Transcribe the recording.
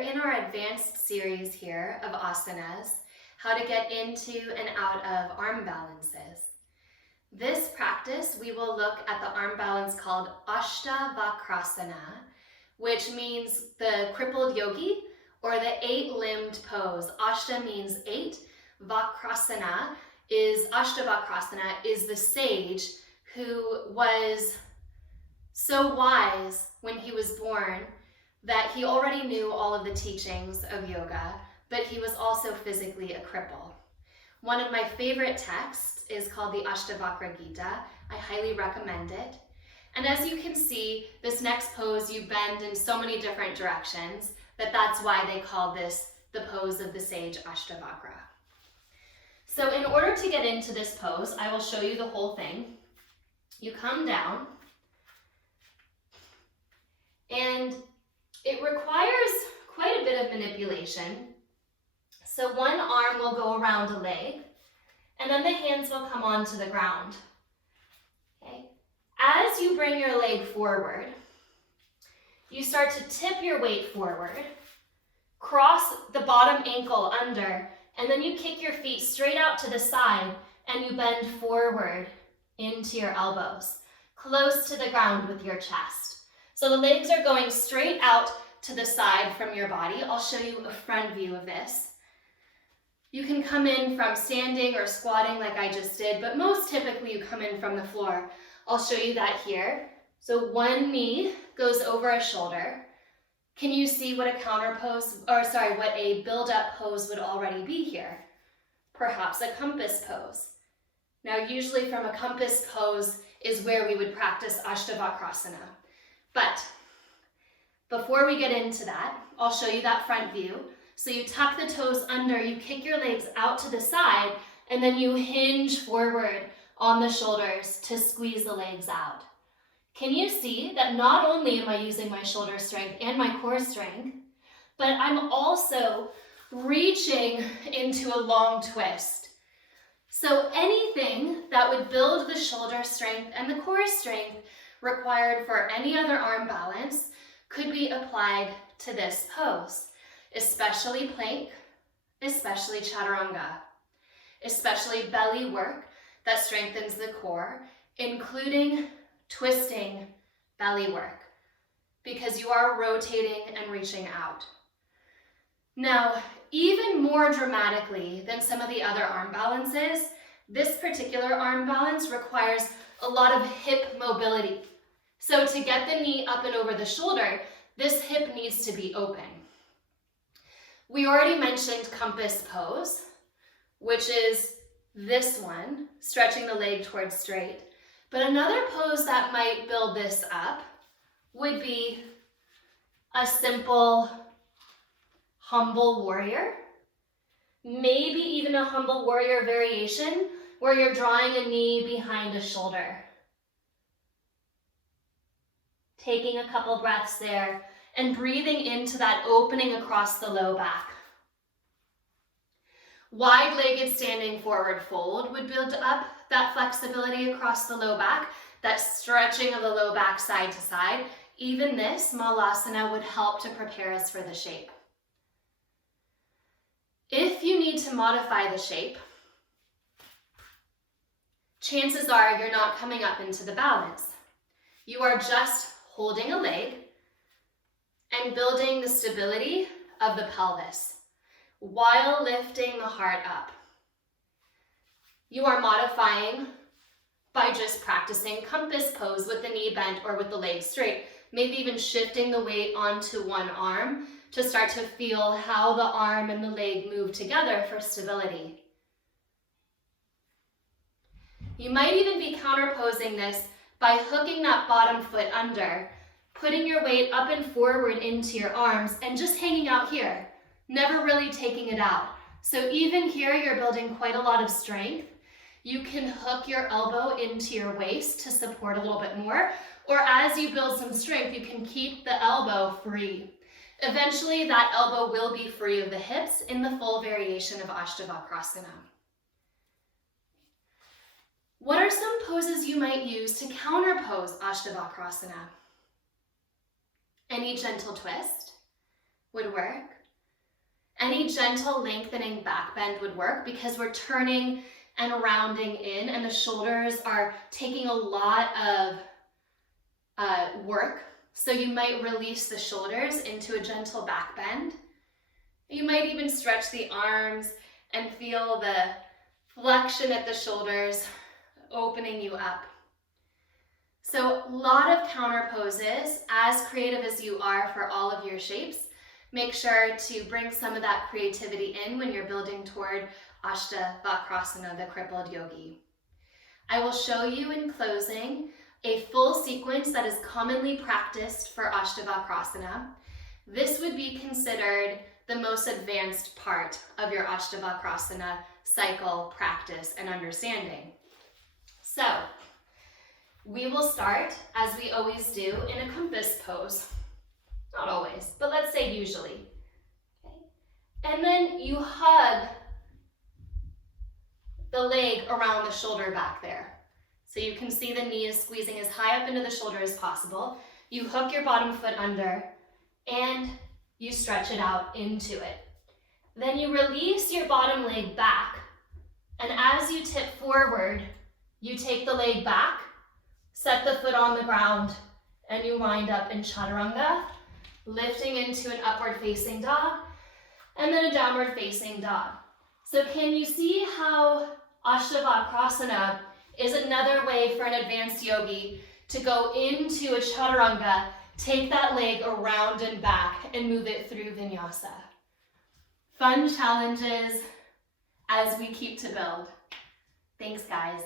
we're in our advanced series here of asanas, how to get into and out of arm balances. This practice, we will look at the arm balance called Ashtavakrasana, which means the crippled yogi or the 8-limbed pose. Ashta means 8. Ashtavakrasana is the sage who was so wise when he was born that he already knew all of the teachings of yoga, but he was also physically a cripple. One of my favorite texts is called the Ashtavakrasana. I highly recommend it. And as you can see, this next pose you bend in so many different directions that's why they call this the pose of the sage Ashtavakra. So in order to get into this pose, I will show you the whole thing. You come down, and it requires quite a bit of manipulation. So one arm will go around a leg, and then the hands will come onto the ground. Okay. As you bring your leg forward, you start to tip your weight forward, cross the bottom ankle under, and then you kick your feet straight out to the side and you bend forward into your elbows, close to the ground with your chest. So the legs are going straight out to the side from your body. I'll show you a front view of this. You can come in from standing or squatting like I just did, but most typically you come in from the floor. I'll show you that here. So one knee goes over a shoulder. Can you see what what a build-up pose would already be here? Perhaps a compass pose. Now usually from a compass pose is where we would practice Ashtavakrasana. But before we get into that, I'll show you that front view. So you tuck the toes under, you kick your legs out to the side, and then you hinge forward on the shoulders to squeeze the legs out. Can you see that not only am I using my shoulder strength and my core strength, but I'm also reaching into a long twist. So anything that would build the shoulder strength and the core strength required for any other arm balance could be applied to this pose, especially plank, especially chaturanga, especially belly work that strengthens the core, including twisting belly work, because you are rotating and reaching out. Now, even more dramatically than some of the other arm balances, this particular arm balance requires a lot of hip mobility. So to get the knee up and over the shoulder, this hip needs to be open. We already mentioned compass pose, which is this one, stretching the leg towards straight. But another pose that might build this up would be a simple humble warrior. Maybe even a humble warrior variation where you're drawing a knee behind a shoulder. Taking a couple breaths there and breathing into that opening across the low back. Wide-legged standing forward fold would build up that flexibility across the low back, that stretching of the low back side to side. Even this malasana would help to prepare us for the shape. If you need to modify the shape, chances are you're not coming up into the balance. You are just holding a leg and building the stability of the pelvis while lifting the heart up. You are modifying by just practicing compass pose with the knee bent or with the leg straight, maybe even shifting the weight onto one arm to start to feel how the arm and the leg move together for stability. You might even be counterposing this by hooking that bottom foot under, putting your weight up and forward into your arms and just hanging out here, never really taking it out. So even here, you're building quite a lot of strength. You can hook your elbow into your waist to support a little bit more, or as you build some strength, you can keep the elbow free. Eventually, that elbow will be free of the hips in the full variation of Ashtavakrasana. What are some poses you might use to counterpose Ashtavakrasana? Any gentle twist would work. Any gentle lengthening back bend would work because we're turning and rounding in, and the shoulders are taking a lot of work. So you might release the shoulders into a gentle back bend. You might even stretch the arms and feel the flexion at the shoulders, opening you up. So a lot of counter poses, as creative as you are for all of your shapes. Make sure to bring some of that creativity in when you're building toward Ashtavakrasana, the crippled yogi. I will show you in closing a full sequence that is commonly practiced for Ashtavakrasana. This would be considered the most advanced part of your Ashtavakrasana cycle, practice, and understanding. So, we will start, as we always do, in a compass pose. Not always, but let's say usually. Okay. And then you hug the leg around the shoulder back there. So you can see the knee is squeezing as high up into the shoulder as possible. You hook your bottom foot under and you stretch it out into it. Then you release your bottom leg back, and as you tip forward, you take the leg back, set the foot on the ground, and you wind up in chaturanga, lifting into an upward facing dog, and then a downward facing dog. So can you see how Ashtavakrasana is another way for an advanced yogi to go into a chaturanga, take that leg around and back, and move it through vinyasa. Fun challenges as we keep to build. Thanks, guys.